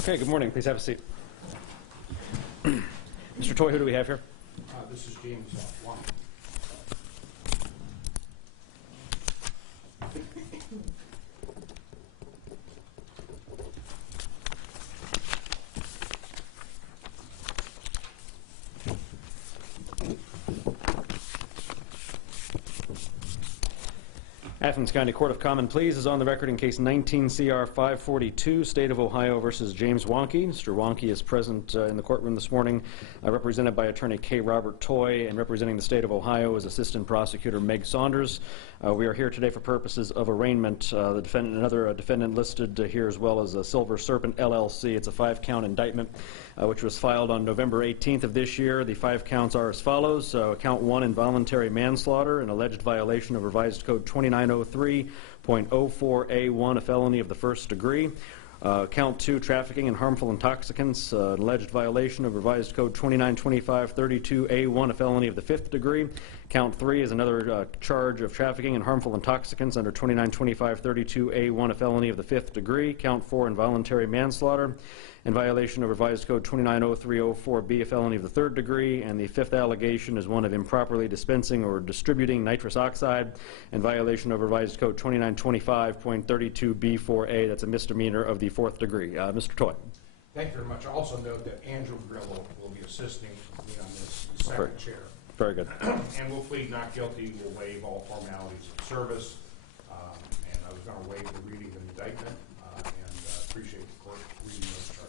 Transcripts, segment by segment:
Okay, good morning. Please have a seat. Mr. Toy, who do we have here? This is James Waukee. Athens County Court of Common Pleas is on the record in case 19 CR 542, State of Ohio versus James Waukee. Mr. Waukee is present in the courtroom this morning, represented by Attorney K. Robert Toy, and representing the State of Ohio is Assistant Prosecutor Meg Saunders. We are here today for purposes of arraignment. The defendant, another defendant listed here as well as Silver Serpent LLC. It's a 5-count indictment which was filed on November 18th of this year. The 5 counts are as follows. Count 1, involuntary manslaughter, an alleged violation of Revised Code 2903.04A1, a felony of the first degree. Count 2, trafficking in harmful intoxicants, an alleged violation of Revised Code 2925.32A1, a felony of the 5th degree. Count 3 is another charge of trafficking in harmful intoxicants under 2925.32A1, a felony of the 5th degree. Count 4, involuntary manslaughter in violation of Revised Code 290304B, a felony of the 3rd degree. And the 5th allegation is one of improperly dispensing or distributing nitrous oxide in violation of Revised Code 2925.32B4A. That's a misdemeanor of the 4th degree. Mr. Toy. Thank you very much. I also note that Andrew Grillo will be assisting me on this second chair. Very good. And we'll plead not guilty. We'll waive all formalities of service. And I was going to waive the reading of the indictment and appreciate the court reading those charges.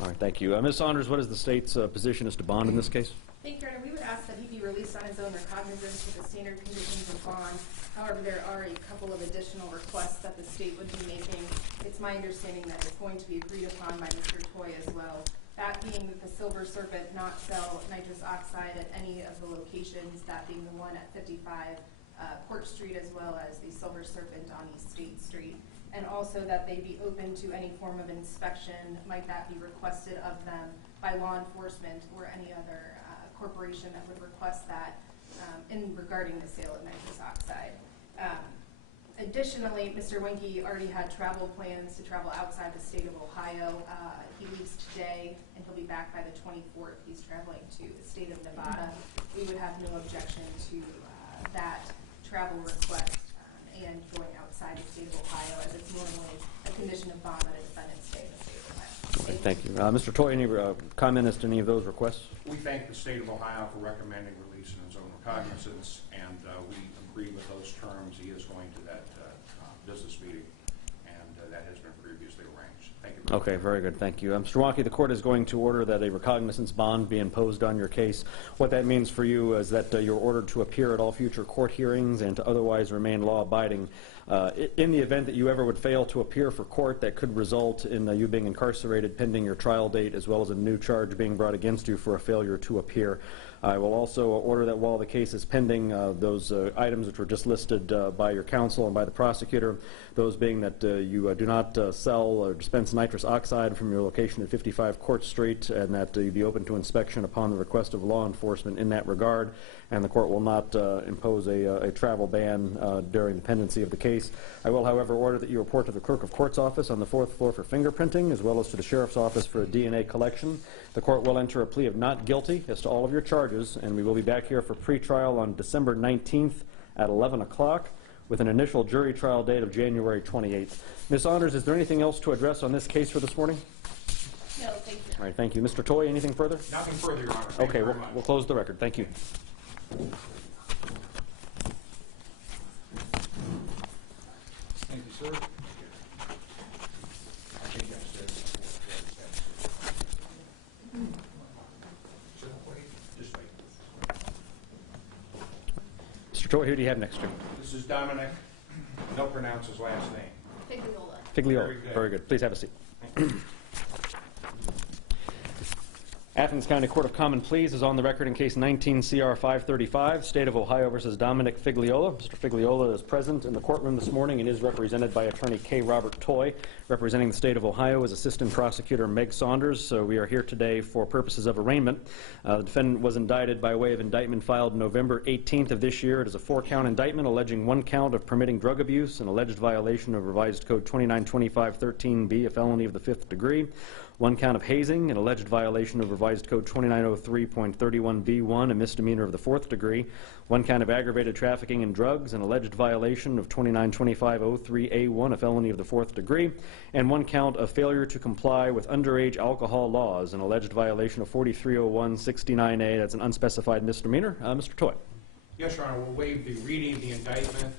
All right, thank you. Ms. Saunders, what is the state's position as to bond in this case? Thank you, Your Honor. We would ask that he be released on his own recognizance with the standard conditions of bond. However, there are a couple of additional requests that the state would be making. It's my understanding that it's going to be agreed upon by Mr. Toy as well. That being that the Silver Serpent not sell nitrous oxide at any of the locations, that being the one at 55 Port Street as well as the Silver Serpent on East State Street. And also that they be open to any form of inspection, might that be requested of them by law enforcement or any other corporation that would request that in regarding the sale of nitrous oxide. Additionally, Mr. Waukee already had travel plans to travel outside the state of Ohio. He leaves today and he'll be back by the 24th. He's traveling to the state of Nevada. We would have no objection to that travel request and going outside the state of Ohio, as it's normally a condition of bond that a defendant stay in the state of Ohio. Thank you. Mr. Toy, any comment as to any of those requests? We thank the state of Ohio for recommending release in his own recognizance, and we agree with those terms. He is going to that business meeting, and that has been previously arranged. Thank you. Okay, very good. Thank you. Mr. Waukee, the court is going to order that a recognizance bond be imposed on your case. What that means for you is that you're ordered to appear at all future court hearings and to otherwise remain law-abiding. In the event that you ever would fail to appear for court, that could result in you being incarcerated pending your trial date, as well as a new charge being brought against you for a failure to appear. I will also order that while the case is pending, those items which were just listed by your counsel and by the prosecutor, those being that you do not sell or dispense nitrous oxide from your location at 55 Court Street, and that you be open to inspection upon the request of law enforcement in that regard, and the court will not impose a travel ban during the pendency of the case. I will, however, order that you report to the Clerk of Court's office on the 4th floor for fingerprinting, as well as to the Sheriff's office for a DNA collection. The court will enter a plea of not guilty as to all of your charges, and we will be back here for pretrial on December 19th at 11 o'clock with an initial jury trial date of January 28th. Ms. Saunders, is there anything else to address on this case for this morning? No, thank you. All right, thank you. Mr. Toy, anything further? Nothing further, Your Honor. Okay, we'll close the record. Thank you. Thank you, sir. Mr. Toy, who do you have next to you? This is Dominic. Don't pronounce his last name. Figliola. Figliola. Very good. Please have a seat. Athens County Court of Common Pleas is on the record in case 19 CR 535, State of Ohio versus Dominic Figliola. Mr. Figliola is present in the courtroom this morning and is represented by Attorney K. Robert Toy. Representing the State of Ohio is Assistant Prosecutor Meg Saunders. So we are here today for purposes of arraignment. The defendant was indicted by way of indictment filed November 18th of this year. It is a 4-count indictment alleging 1 count of permitting drug abuse, an alleged violation of Revised Code 2925.13b, a felony of the 5th degree. 1 count of hazing, an alleged violation of Revised Code 2903.31B1, a misdemeanor of the 4th degree, 1 count of aggravated trafficking in drugs, an alleged violation of 2925.03A1, a felony of the 4th degree, and 1 count of failure to comply with underage alcohol laws, an alleged violation of 4301.69A, that's an unspecified misdemeanor. Mr. Toy. Yes, Your Honor, we'll waive the reading of the indictment.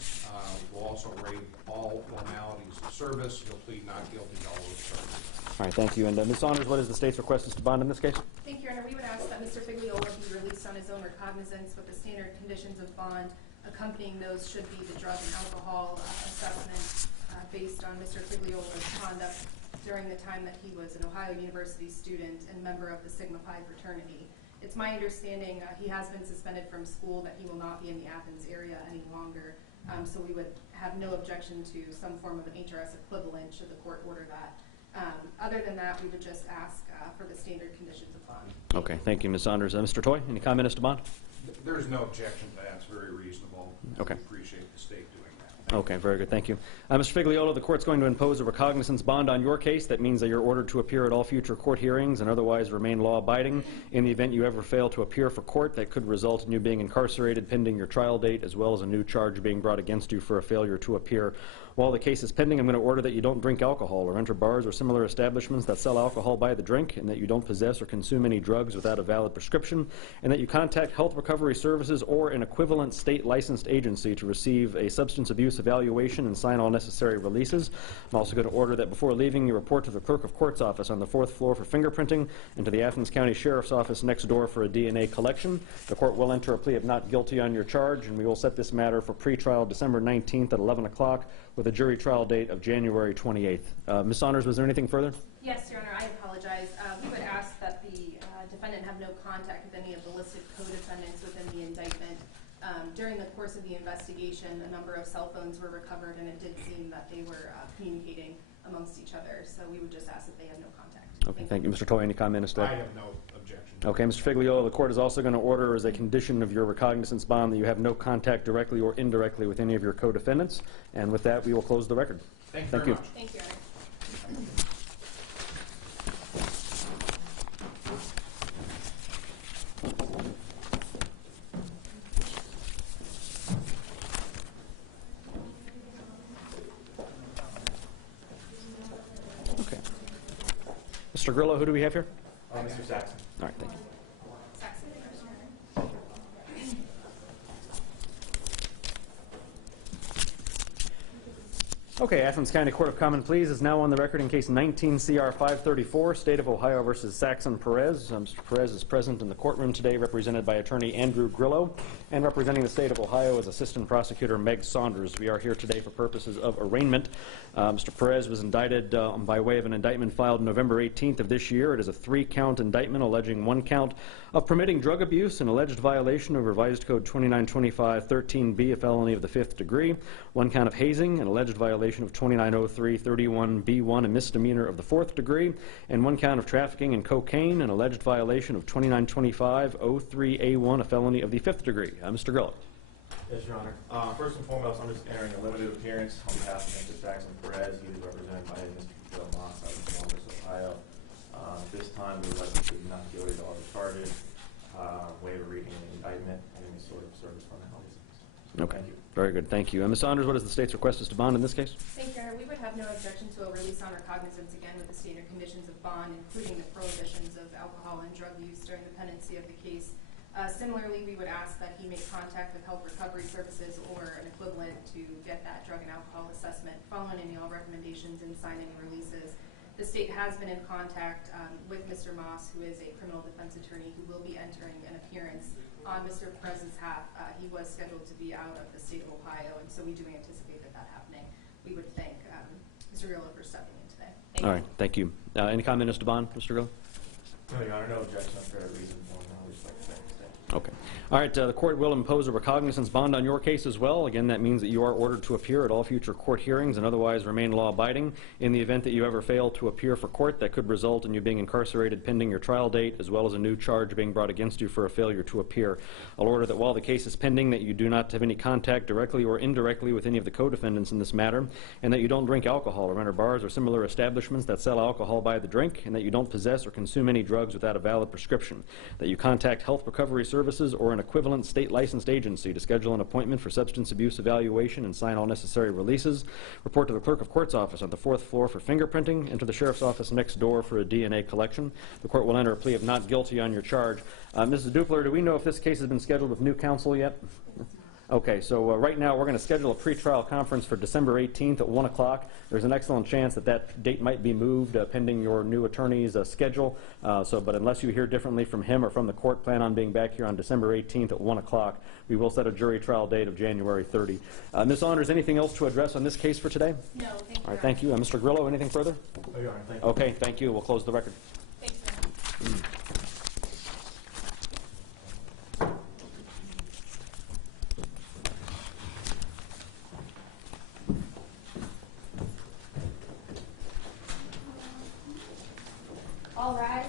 We'll also waive all formalities of service. You'll plead not guilty to all those charges. All right, thank you. And Ms. Saunders, what is the state's request as to bond in this case? Thank you, Your Honor. We would ask that Mr. Figliola be released on his own recognizance with the standard conditions of bond. Accompanying those should be the drug and alcohol assessment based on Mr. Figliola's conduct during the time that he was an Ohio University student and member of the Sigma Pi fraternity. It's my understanding he has been suspended from school, that he will not be in the Athens area any longer. So we would have no objection to some form of an HRS equivalent should the court order that. Other than that, we would just ask for the standard conditions of bond. Okay, thank you, Ms. Saunders. Mr. Toy, any comment as to bond? There is no objection to that. It's very reasonable. Okay. We appreciate the state doing that. Okay, very good. Thank you. Mr. Figliola, the court's going to impose a recognizance bond on your case. That means that you're ordered to appear at all future court hearings and otherwise remain law-abiding. In the event you ever fail to appear for court, that could result in you being incarcerated pending your trial date, as well as a new charge being brought against you for a failure to appear. While the case is pending, I'm going to order that you don't drink alcohol or enter bars or similar establishments that sell alcohol by the drink, and that you don't possess or consume any drugs without a valid prescription, and that you contact Health Recovery Services or an equivalent state licensed agency to receive a substance abuse evaluation and sign all necessary releases. I'm also going to order that before leaving, you report to the Clerk of Court's office on the 4th floor for fingerprinting and to the Athens County Sheriff's Office next door for a DNA collection. The court will enter a plea of not guilty on your charge, and we will set this matter for pretrial December 19th at 11 o'clock with a jury trial date of January 28th. Ms. Saunders, was there anything further? Yes, Your Honor, I apologize. We would ask that the defendant have no contact with any of the listed co-defendants within the indictment. During the course of the investigation, a number of cell phones were recovered, and it did seem that they were communicating amongst each other. So we would just ask that they have no contact. Okay, thank you. Mr. Toy, any comment as to that? I have no objection. Okay, Mr. Figliola, the court is also going to order as a condition of your recognizance bond that you have no contact directly or indirectly with any of your co-defendants. And with that, we will close the record. Thank you very much. Thank you, Your Honor. Okay. Mr. Grillo, who do we have here? Mr. Saxon. All right, thank you. Saxon, Your Honor. Okay, Athens County Court of Common Pleas is now on the record in case 19 CR 534, State of Ohio versus Saxon Perez. Mr. Perez is present in the courtroom today, represented by attorney Andrew Grillo, and representing the State of Ohio is Assistant Prosecutor Meg Saunders. We are here today for purposes of arraignment. Mr. Perez was indicted by way of an indictment filed November 18th of this year. It is a 3-count indictment alleging 1 count of permitting drug abuse, an alleged violation of Revised Code 2925.13b, a felony of the 5th degree, 1 count of hazing, an alleged violation of 2903.31b1, a misdemeanor of the 4th degree, and 1 count of trafficking in cocaine, an alleged violation of 2925.03a1, a felony of the 5th degree. Mr. Grillo. Yes, Your Honor. First and foremost, I'm just entering a limited appearance on behalf of Mr. Saxon Perez. He is represented by Mr. Figliola out of Columbus, Ohio. This time, we would like to plead not guilty to all the charges, waive a reading of the indictment, and any sort of service formalities. Okay. Thank you. Very good. Thank you. Ms. Saunders, what is the State's request as to bond in this case? Thank you, Your Honor. We would have no objection to a release on recognizance, again with the standard conditions of bond, including the prohibitions of alcohol and drug use during the pendency of the case. Similarly, we would ask that he make contact with Health Recovery Services or an equivalent to get that drug and alcohol assessment, following any all recommendations and signing releases. The state has been in contact with Mr. Moss, who is a criminal defense attorney who will be entering an appearance on Mr. Perez's behalf. He was scheduled to be out of the state of Ohio, and so we do anticipate that happening. We would thank Mr. Grillo for stepping in today. Thank All right. Thank you. Any comment as to bond, Mr. Grillo? No, Your Honor. No objection. I'm fair reason for no respect to that. Okay. All right, the court will impose a recognizance bond on your case as well. Again, that means that you are ordered to appear at all future court hearings and otherwise remain law-abiding. In the event that you ever fail to appear for court, that could result in you being incarcerated pending your trial date, as well as a new charge being brought against you for a failure to appear. I'll order that while the case is pending, that you do not have any contact directly or indirectly with any of the co-defendants in this matter, and that you don't drink alcohol or enter bars or similar establishments that sell alcohol by the drink, and that you don't possess or consume any drugs without a valid prescription. That you contact Health Recovery Services or an equivalent state licensed agency to schedule an appointment for substance abuse evaluation and sign all necessary releases. Report to the clerk of court's office on the 4th floor for fingerprinting and to the sheriff's office next door for a DNA collection. The court will enter a plea of not guilty on your charge. Mrs. Dupler, do we know if this case has been scheduled with new counsel yet? Okay, so right now we're going to schedule a pretrial conference for December 18th at 1 o'clock. There's an excellent chance that that date might be moved pending your new attorney's schedule. But unless you hear differently from him or from the court, plan on being back here on December 18th at 1 o'clock. We will set a jury trial date of January 30. Ms. Saunders, anything else to address on this case for today? No, thank you. All right, thank you. Mr. Grillo, anything further? Oh, Your Honor, thank you. Okay, thank you. We'll close the record. Thanks, ma'am. All rise.